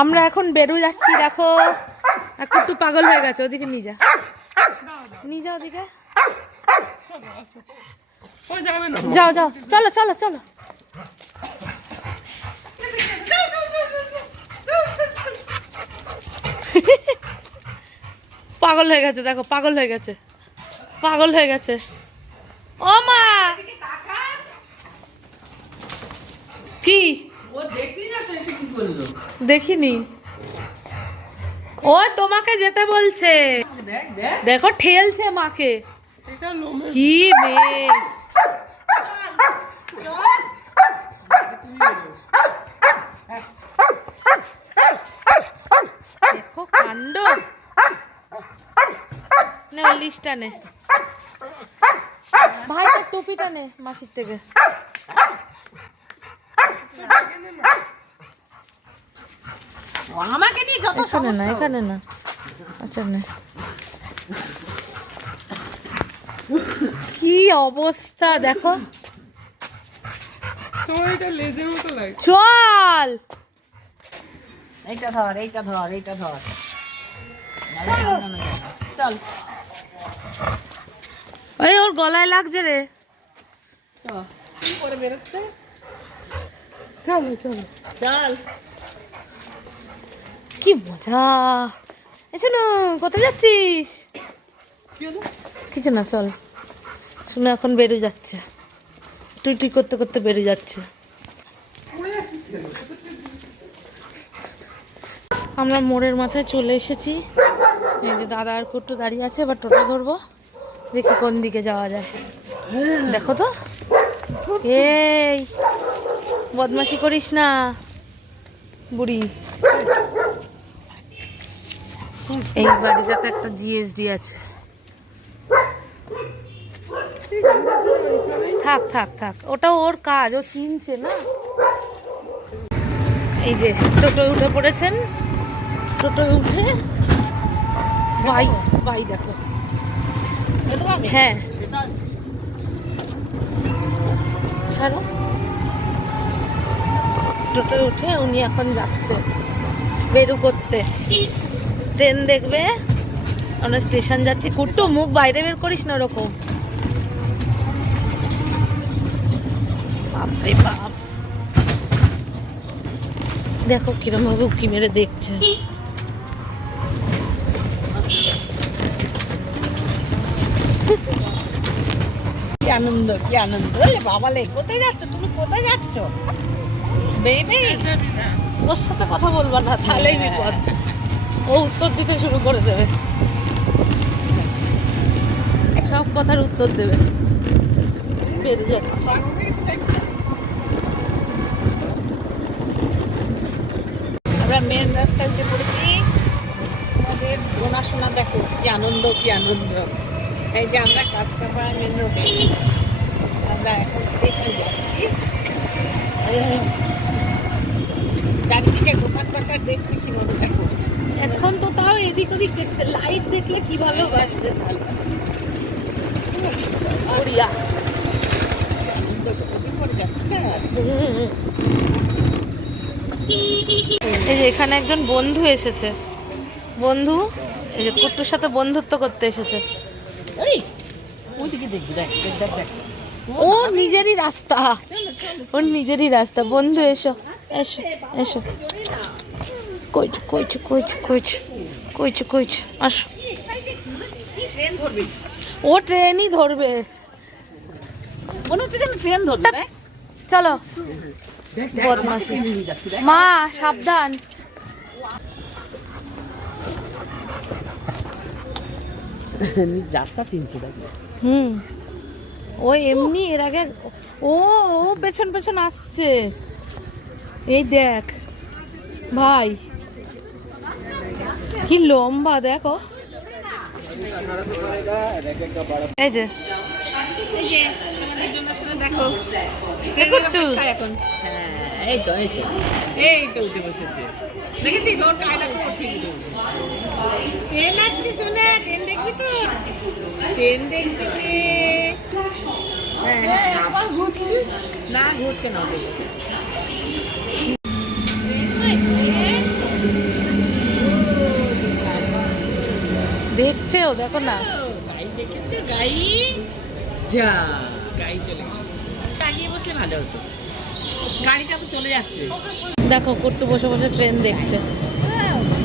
আমরা এখন বেরো যাচ্ছি, দেখো। একটু পাগল হয়ে গেছে, ওদিকে নিয়ে যা। নিয়ে যা ওদিকে। যাও যাও। চলো চলো চলো। পাগল হয়ে গেছে, দেখো, পাগল হয়ে গেছে। পাগল হয়ে গেছে। ও মা! কি? ও দেখবি না তো এসে কি করল দেখিনি। ও তোমাকে যেতে বলছে। দেখ দেখ। দেখো ঠেলছে মাকে। এটা লোমে কি মেয়ে। দেখো কাণ্ড। নে লিস্টটা নে। ভাই তোর টুপিটা নে মাসির থেকে। আমাকে নিয়ে যত এখানে না এখানে না। আচ্ছা নে। কি অবস্থা দেখো। তোমার এটা লেজের মতো লাগে। চল। এইটা ধর এইটা ধর এইটা ধর। চল। আরে ওর গলায় লাগছে রে। কি করে বেরোচ্ছে? চলো চলো। চল। কি মজা। এসো না কোথায় যাচ্ছিস? কিছু না চল। শুনে এখন বেরিয়ে যাচ্ছে। তুই তুই করতে করতে বেরিয়ে যাচ্ছে। আমরা মোড়ের মাথায় চলে এসেছি। এই যে দাদা আর কুট্টু দাঁড়িয়ে আছে এবার টোটো ধরবো। দেখি কোন দিকে যাওয়া যায়। দেখো তো। এই বদমাশি করিস না বুড়ি। এই বাড়িটাতে একটা জিএসডি আছে। থাক থাক থাক। ওটা ওর কাজ, ও চিনছে না। এই যে টোটোয় উঠে পড়েছেন। টোটোয় উঠে ভাই ভাই দেখো। হ্যাঁ। ছাড়ো। টোটোয় উঠে উনি এখন যাচ্ছে। বেরু করতে। ট্রেন দেখবে। আমরা স্টেশন যাচ্ছি। কুট্টু, মুখ বাইরে বের করিস না ওরকম। বাপরে বাপ। দেখো কিরম ভাবে উকি মেরে দেখছে। কি আনন্দ কি আনন্দ। বাবা লে কোথায় যাচ্ছ? তুমি কোথায় যাচ্ছ? বেবি ওর সাথে কথা বলবা না তাহলেই বিপদ। ও উত্তর দিতে শুরু করে দেবে। সব কথার উত্তর দেবে। বেরিয়ে যাচ্ছে আমরা মেন রাস্তায় উঠে পড়েছি। আমাদের গোনাশোনা দেখো কি আনন্দ কি আনন্দ। এই যে আমরা কাঁচরাপাড়া মেন রোডে আমরা এখন স্টেশন যাচ্ছি। চারদিকে দোকান বাসার দেখছি কীভাবে দেখো। এখন তো তাও এদিক ওদিক দেখছে। লাইট দেখলে কি ভালোবাসে? ওড়িয়া। আনন্দ কতদিন পরে যাচ্ছি না? হুম। এই যে এখানে একজন বন্ধু এসেছে। বন্ধু এই যে কুট্টুর সাথে বন্ধুত্ব করতে এসেছে। ও নিজেরই রাস্তা। ওর নিজেরই রাস্তা। বন্ধু এসো এসো এসো। কইছ কইছ কইছ কইছ কইছ কইছ আসো। ও ট্রেনই ধরবে। ট্রেন ধরবি চলো। দেখ বদমাশি। মা সাবধান। রাস্তা চিনছি দেখ। হুম। ও এমনি এর আগে ও ও পেছন পেছন আসছে। এই দেখ ভাই। কি লম্বা দেখো এই যে। এই যে আমাদের জন্য আসলে দেখো। এখন। হ্যাঁ এই তো এই তো। উঠে বসেছে। দেখেছিস? ওর কায়দা ঠিক ট্রেন আসছে শোনা ট্রেন দেখবি তো? ট্রেন দেখছি হ্যাঁ, হ্যাঁ না। ঘুরছে না দেখছি দেখছে ও দেখো না। গাই দেখেছে গাই যা গাই চলে লাগিয়ে বসলে ভালো হতো। গাড়িটা তো চলে যাচ্ছে। দেখো কট্টু বসে বসে ট্রেন দেখছে।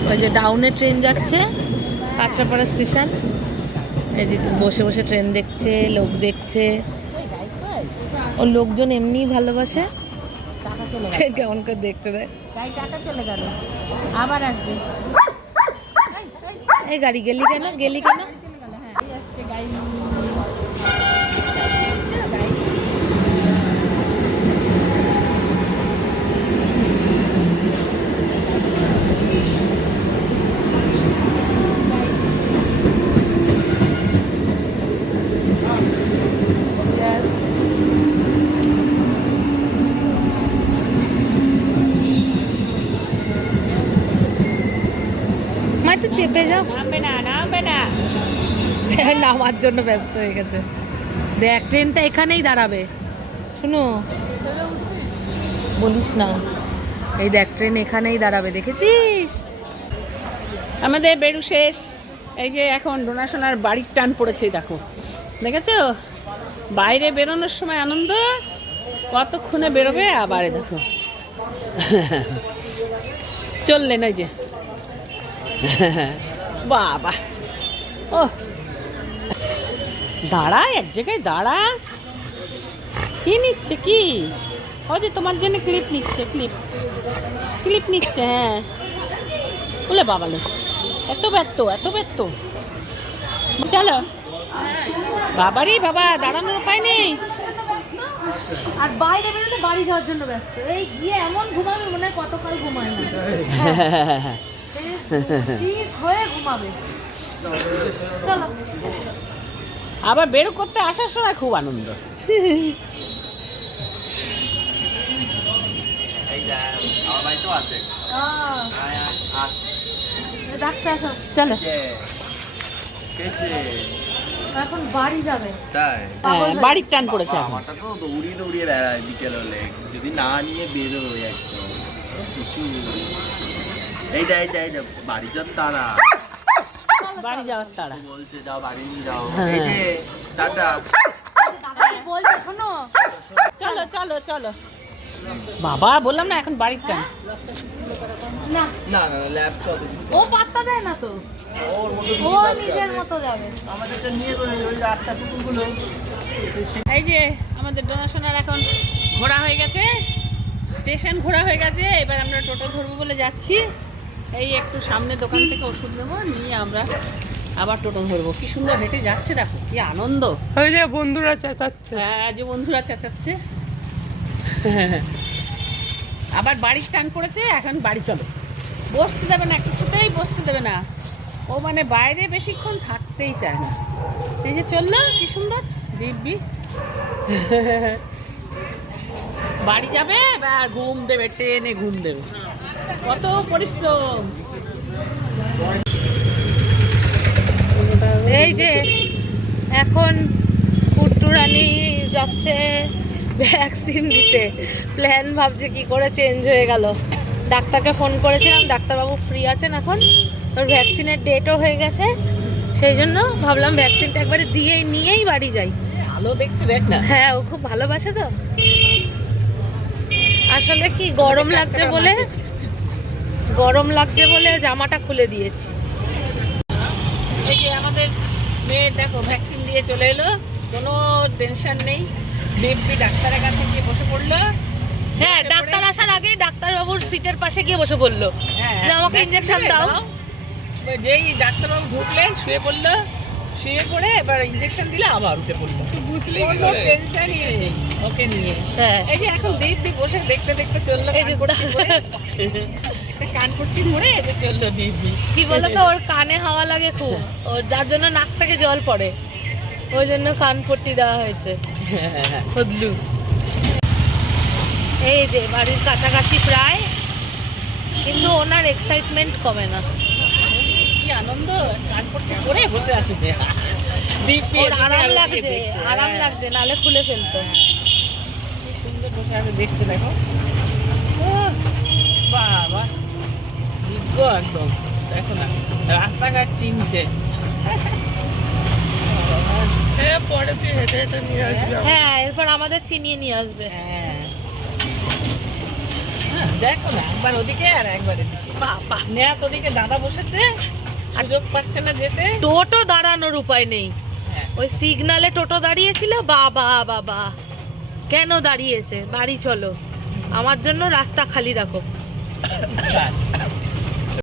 ওই যে ডাউনে ট্রেন যাচ্ছে কাছড়াপাড়া স্টেশন এই যে বসে বসে ট্রেন দেখছে, লোক দেখছে? ও লোকজন এমনি ভালোবাসে। সে কেমন করে দেখতে দেয়? এই গাড়ি গেলি কেন? গেলি কেন? একটু চেপে যাও। নামার জন্য ব্যস্ত হয়ে গেছে। দেখ ট্রেনটা এখানেই দাঁড়াবে। শুনো। বলিস না। এই দেখ ট্রেন এখানেই দাঁড়াবে দেখেছিস? আমাদের বেরু শেষ। এই যে এখন ডোনাশোনার বাড়ির টান পড়েছে দেখো। দেখেছ? বাইরে বেরোনোর সময় আনন্দ কতক্ষণে বেরোবে আবার দেখো। চললেন ওই যে। বাবা। ও দাঁড়া এক জায়গায় দাঁড়া। কি নিচ্ছে কি? ও যে তোমার জন্য ক্লিপ নিচ্ছে ক্লিপ ক্লিপ নিচ্ছে হ্যাঁ। বলে বাবালে এত ব্যস্ত এত ব্যস্ত। চলো। বাবারই বাবা দাঁড়ানোর উপায় নেই। আর বাইরে বেরোলে বাড়ি যাওয়ার জন্য ব্যস্ত। এই গিয়ে এমন ঘুমাবে মনে হয় কতকাল ঘুমায় না। এই চিৎ ঘুমাবে। চলো। আবার বের করতে আসার সময় খুব আনন্দ। চলো। এখন বাড়ি যাবে। তাই? হ্যাঁ, বাড়ির টান পড়েছে আমারটা তো দৌড়িয়ে দৌড়িয়ে বেড়ায় বিকেল হলে। যদি না নিয়ে বেরোয় একদম। প্রচুর। এই দেয় দেয় বাড়ি যান তারা। বাড়ি যাওয়ার তারা। বলছে যাও বাড়ি নিয়ে যাও। হ্যাঁ। এই যে টাটা বলছে শোনো চলো চলো চলো। বাবা বললাম না এখন বাড়ির টান না। না না ল্যাপটপ ও পাত্তা দেয় না তো। ওর ও নিজের মতো যাবে। আমাদেরটা নিয়ে করে ওই রাস্তা কুকুরগুলো এই যে আমাদের ডোনাশোনার এখন ঘোরা হয়ে গেছে। স্টেশন ঘোরা হয়ে গেছে। এবার আমরা টোটো ধরবো বলে যাচ্ছি। এই একটু সামনে দোকান থেকে ওষুধ নেব নিয়ে আমরা আবার টোটো ধরবো। কি সুন্দর হেঁটে যাচ্ছে দেখো কি আনন্দ। ওই যে বন্ধুরা চেঁচাচ্ছে। হ্যাঁ যে বন্ধুরা চেঁচাচ্ছে। আবার বাড়ির টান পড়েছে এখন বাড়ি চলো। বসতে দেবে না কিছুতেই বসতে দেবে না। ও মানে বাইরে বেশিক্ষণ থাকতেই চায় না। এই যে চলল কি সুন্দর দিব্যি। বাড়ি যাবে বা ঘুম দেবে ট্রেনে ঘুম দেবে। কত পরিশ্রম। এই যে এখন কুট্টুরানি যাচ্ছে ভ্যাকসিন দিতে। প্ল্যান ভাবছে কি করে চেঞ্জ হয়ে গেল। ডাক্তারকে ফোন করেছিলাম ডাক্তারবাবু ফ্রি আছেন এখন। তোর ভ্যাকসিনের ডেটও হয়ে গেছে। সেই জন্য ভাবলাম ভ্যাকসিনটা একবারে দিয়েই নিয়েই বাড়ি যাই। আলো দেখছি দেখ না। হ্যাঁ ও খুব ভালোবাসে তো। আসলে কি গরম লাগছে বলে গরম লাগছে বলে জামাটা খুলে দিয়েছি। এই যে আমাদের মেয়ে দেখো ভ্যাকসিন দিয়ে চলে এলো। কোনো টেনশন নেই। দেবী ডাক্তারের কাছে গিয়ে বসে পড়ল। হ্যাঁ ডাক্তার আসার আগে ডাক্তারবাবুর সিটের পাশে গিয়ে বসে পড়ল। হ্যাঁ যে আমাকে দিলে দাও। যেই ডাক্তারবাবু ঢুকলেন শুয়ে পড়ল। শুয়ে পড়ে এবার ইঞ্জেকশন দিলে আবার উঠে পড়ল। কোনো টেনশনই নেই। ওকে নিয়ে। হ্যাঁ। এই যে এখন দিব্যি বসে দেখতে দেখতে চলল এই যে কানপট্টি পরে। একটা কানপট্টি ধরে চলল দিব্যি। কি বলতো ওর কানে হাওয়া লাগে খুব। ও যার জন্য নাক থেকে জল পড়ে। ওই জন্য দেওয়া হয়েছে। হদলু। এই যে বাড়ির কাছাকাছি প্রায়। কিন্তু ওনার এক্সাইটমেন্ট কমে না। কি আনন্দ কানপট্টি পরে বসে আছে ওর আরাম লাগছে আরাম হ্যাঁ। লাগছে নালে খুলে ফেলতো। কি সুন্দর বসে আছে দেখছে দেখো। বাবা। একদম। দেখো না রাস্তাঘাট চিনছে। পরে হেঁটে হেঁটে নিয়ে আসবি হ্যাঁ এরপর আমাদের চিনিয়ে নিয়ে আসবে। হ্যাঁ। হ্যাঁ, দেখো না একবার ওদিকে আর একবার এদিকে। বাবা। নেয়াত ওদিকে দাদা বসেছে সুযোগ পাচ্ছে না যেতে। টোটো দাঁড়ানোর উপায় নেই। হ্যাঁ। ওই সিগনালে টোটো দাঁড়িয়েছিল বাবা বাবা। কেন দাঁড়িয়েছে? বাড়ি চলো। আমার জন্য রাস্তা খালি রাখো। চল।